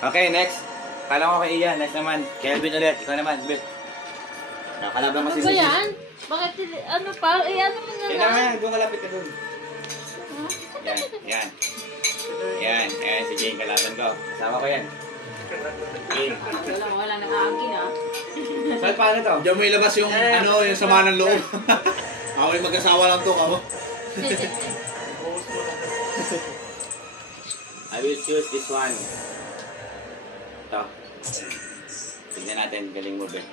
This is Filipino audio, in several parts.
Okay, next. Kala ko kay Ian. Next naman. Kelvin ulit. Ikaw naman, Beth. Nakalaban kasi ano ba yan? Bakit, ano pa? Eh, ano mo na lang? Kailangan, doon kalapit ka doon. Yan, yan. Yan, ayan si Jane, kalaban ko. Kasama ko yan. Jane. Wala nakaangkin ah. So, paano to? Diyan mo ilabas yung, ano, yung sama ng loob. Ako yung mag-asawa lang to, kamo. I will choose this one. Ito. Tignan natin, galing mo, Beth.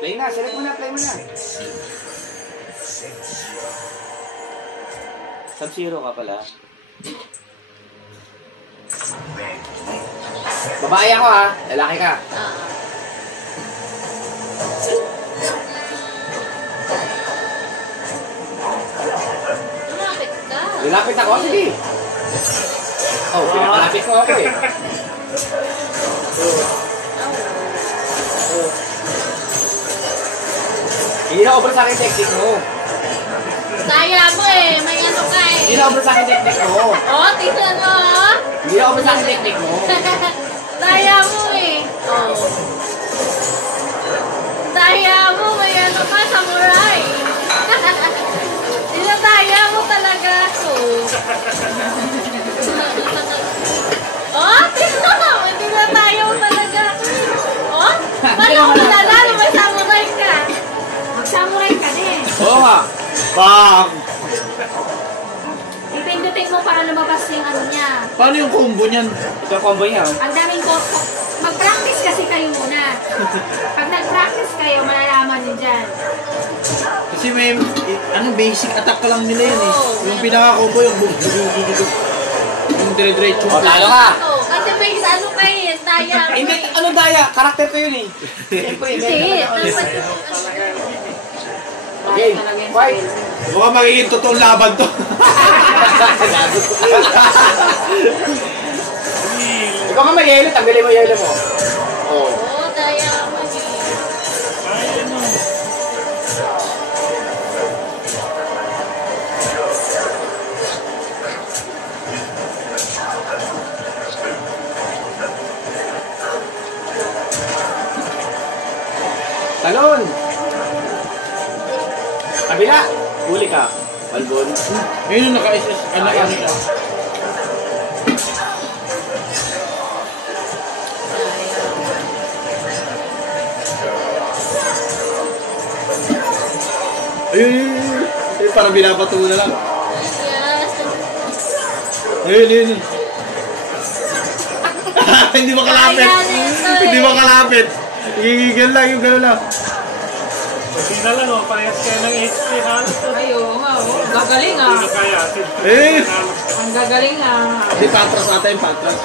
Play na, select mo na, play mo na. Sub-zero ka pala. Babae ako ha, lalaki ka. Lumapit ka. Lumapit ako, sige. Oh, pinakalapit ko ako eh. Hindi na obra sa akin technique mo. Kaya mo eh, may ano ka eh. Hindi na obra sa akin technique mo. Oh, tingnan mo ah. Hindi na obra sa akin technique mo. Kaya mo eh. Oh. Kaya mo, may ano ka, samurai. Dinadaya mo talaga ako. Oh, tingnan mo, dinadaya mo talaga ako. Oh, paano ko malalalo, may samurai ka? Mag-samurai ka din. Oo nga. Bang! Ipindutin mo para lumabas yung ano niya. Paano yung combo niyan? Ito yung combo niya. Ang daming mag-practice kasi kayo muna. Pag nag-practice kayo, malalaman nyo dyan. Kasi may, ano, basic attack ka lang nila yun eh. Yung pinaka-combo, yung yung dire-diretso. O, talo ka! Kasi may ano kayo, daya. Hindi, ano daya? Karakter ko yun eh. Siyempre, Hindi. Okay, fight! Mukhang magiging totoong laban to. Ikaw ka may yelo, tanggalin mo yelo mo. Oo. Oo, daya mo. Talon! Kabila! Huli ka. Balbon. Ayun yung naka-SS. Ano ka nila? Ayun. Ayun, parang binabato mo na lang. Ayun. Hindi makalapit. Hindi makalapit. Gigigil lang, yung gano'n lang. Hindi na lang, oh, parehas kayo ng HP, halos. Ayaw nga, oh. Gagaling ah. Hindi na kaya. Eh! Ang gagaling ah. Hindi, patras ata yung patras.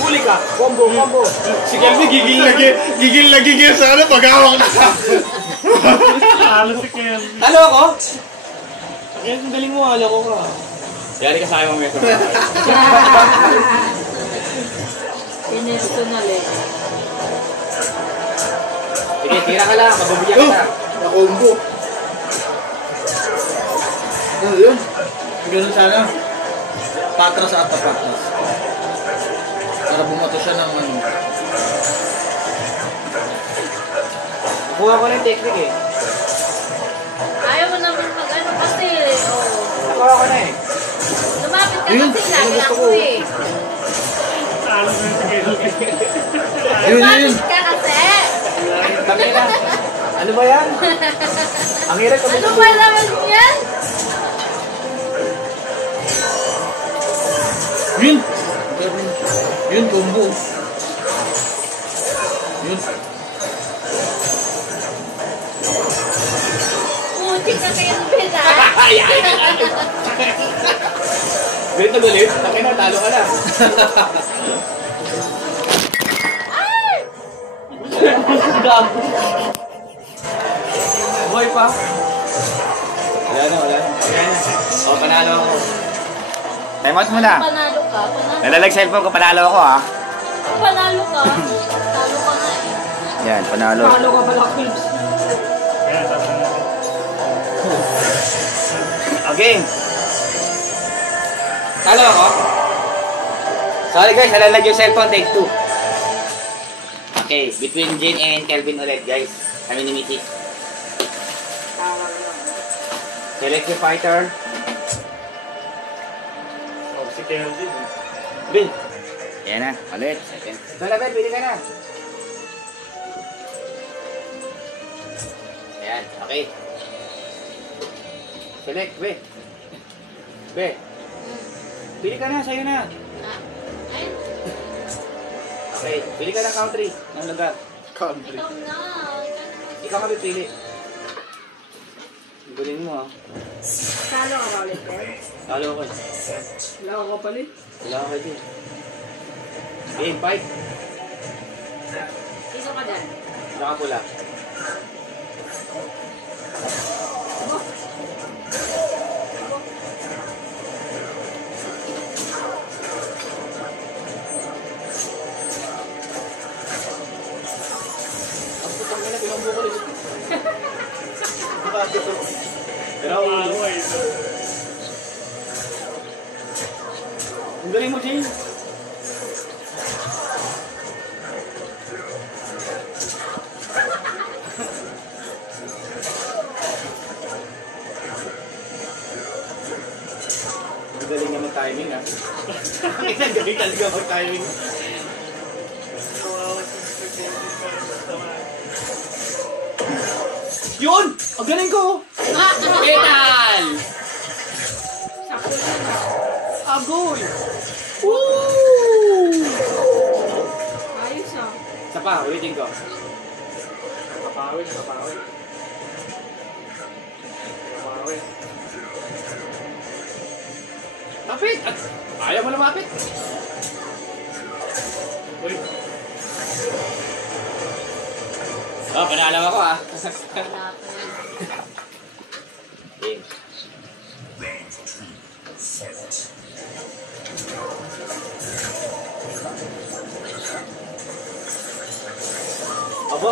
Huli ka! Combo! Si Kelvin gigil na gigil sa ano, pag-awak na ka. Halos si Kelvin. Talo ako? Kaya kung galing mo, halo ko ka. Yari ka sa akin mamaya. Pinersonal eh. Sige, tira ka lang. Mababigyan ka na. Na-combo. Ano yun? Ganun sana. Patras ata patras. Para bumato siya ng ano. Nakuha ko na yung technique eh. Ayaw mo naman mag-ano kasi eh. Oh. Nakuha ko na eh. Lumapit ka kasi lagi ako eh. Halos na si Kelvin. Yun. Lumapit ka kasi. Kami na. Ano ba yan? Ang hirap kami. Ano ba naman yan? Yun, combo. Yun. Putik na kayo ng bela. Galit na galit. Taki na, talo ka na. Boy pa. Wala na. O, panalo ako. Time out muna. Panalo ka. Nalalag cellphone ko, panalo ako ha. Panalo ka. Talo ka nga eh. Yan, panalo. Panalo ka pala, Philips. Yan, tapos na. Okay. Talo ako? Sorry guys, nalalag yung cellphone, take 2. Okay, between Jane and Kelvin ulit guys. Kami ni Missy. Select your fighter. Oh, si Kelvin. Bill. Yan na, ulit. Second. Ito na, Bill, pili ka na. Ayan, okay. Select, Be. Be. Pili ka na, sa'yo na. Ayun. Okay, pili ka ng country. Ng lugar. Country. Ikaw na. Ikaw ka pipili. Galing mo ah. Talo ka ba ulit, Ted? Talo ko. Wala ko palit. Wala ka din. Game, fight. Sino ka dyan? Nakapula. Ang putang ina, tinambo ko rin. Pero, ang galing mo, Jane. Ang galing naman timing, ha? Ang galing talaga mag-timing. Yun! Ang galing ko! Metal! Sa puso na. Agoy! Woo! Ayos ah. Isa pa, ulitin ko. Kapawin, kapawin. Kapawin. Lapit! At ayaw mo lumapit. Uy, Oh, panalam ako ah. Wala pa yan. Game. Abo?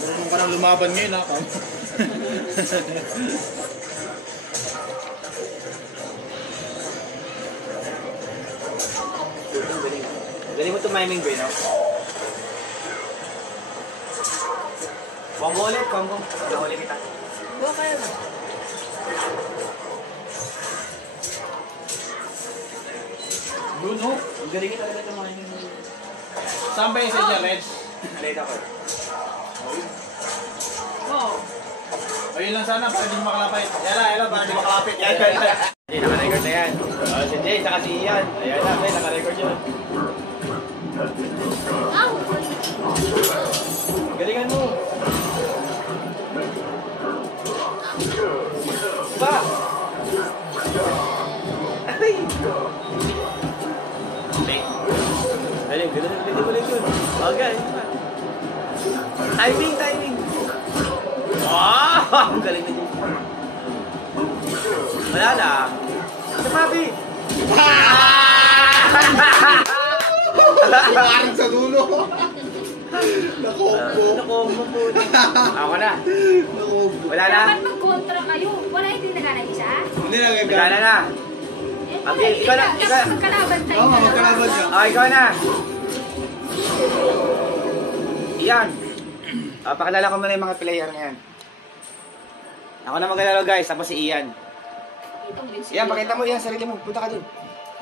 Marunong ka nang lumaban ngayon, ha? Galing. Galing mo tumiming, Bray, no? Combo ulit, combo. Nahuli kita. Go kayo na. Bruno, Ang galing talaga tumiming. saan ba yung set niya, Reds? Nalita ko. Oo. Ayun lang sana, para di makalapit. Yala, para di makalapit. Yan. Hindi, naka-record na yan. Oh, si Jay, saka si Ian. Ayan na, Bray, naka-record yun. Ow! Galingan mo. Ba? Ay! Galing, galing yun. Okay. Timing. Wow! Ang galing na dyan. Wala na. Sa papi. Parang sa dulo. Nakombo. Nakombo po. Ako na. Nakombo. Wala na. Dapat mag-contra kayo. Wala hindi nagana isa. Hindi na Wala gagana. na. Okay, ikaw na. Dapat magkalaban tayo. Oo, magkalaban ka. Oh, ikaw na. Iyan. Pakilala ko muna yung mga player ngayon. Ako na maglalaro guys, tapos si Ian. Ian, pakita mo Ian sarili mo. Punta ka dun.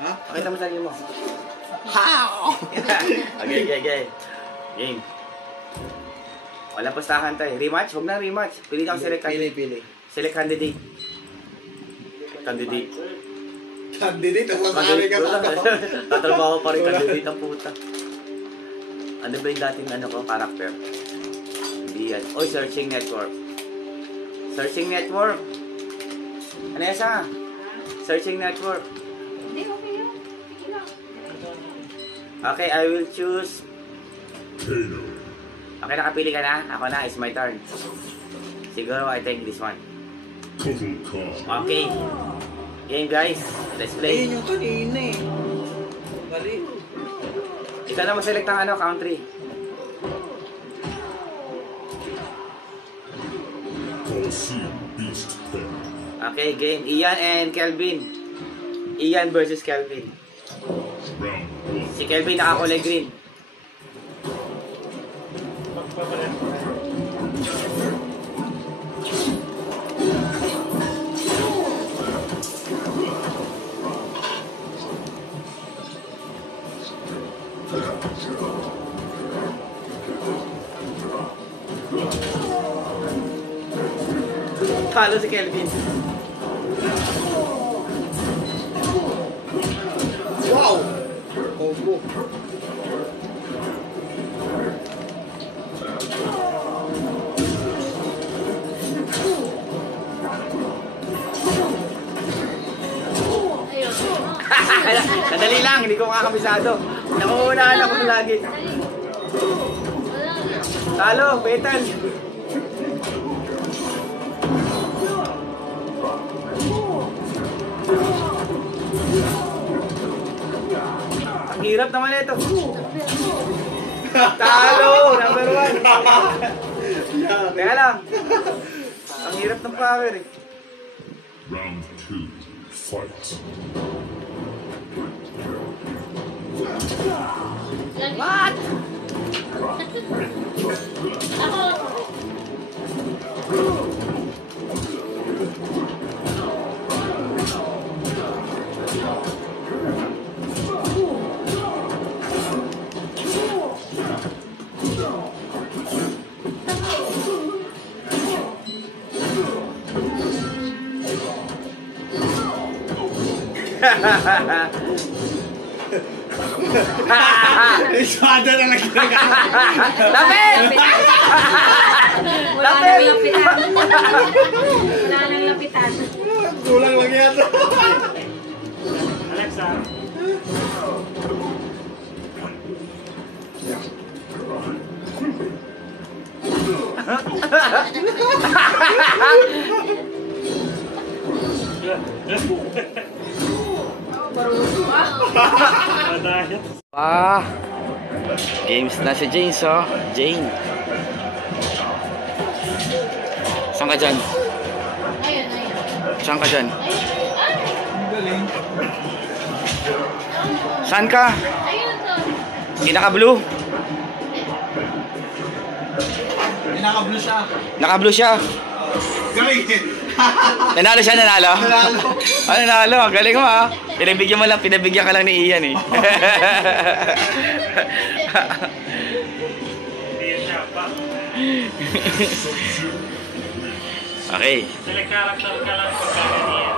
Ha? Pakita mo sarili mo. How? Okay. Game. Walang pustahan tayo. Rematch? Huwag na rematch. Pili kang select candidate. Pili. Select candidate. Candidate. Candidate, nasasari ka sa Tatrabaho pa rin candidate ang puta. Ano ba yung dating character? Hindi yan. Oy, searching network. Searching network. Ano yan siya? Searching network. Hindi, okay yun. Okay, I will choose. Okay, nakapili ka na? Ako na, it's my turn. Siguro, I take this one. Okay. Game guys, let's play. Ayun yung kanina eh. Mali. Ikaw na mag-select ng country. Colosseum Beast Pen. Okay, game. Ian and Kelvin. Ian versus Kelvin. Si Kelvin nakakulay green. Magpapalit. Talo si Kelvin. Wow! Combo. Ayun. Nadali lang, hindi ko makakabisado. Nakuunahan ako lagi. Wala nga. Talo, betal. Ang hirap naman ito. Talo, number 1. Teka lang. Ang hirap ng power eh. Round 2, fight. What? Ako. Isada na lang ginagawa. Lapit! Wala nang lapitan. Wala nang lapitan. Kulang lang yata. Alexa. Madaya. Games na si James, oh. Jane. Saan ka dyan? Ayun, ayun. Saan ka dyan? Galing. Saan ka? Ayun to. Hindi naka-blue? Naka-blue siya. Naka-blue siya. Galing. Nanalo siya, nanalo? Nanalo. Ah, nanalo. Galing mo, ah. Pinabigyan ka lang ni Ian, eh. Hindi siya pa. Okay. Select character ka lang pagka ganyan.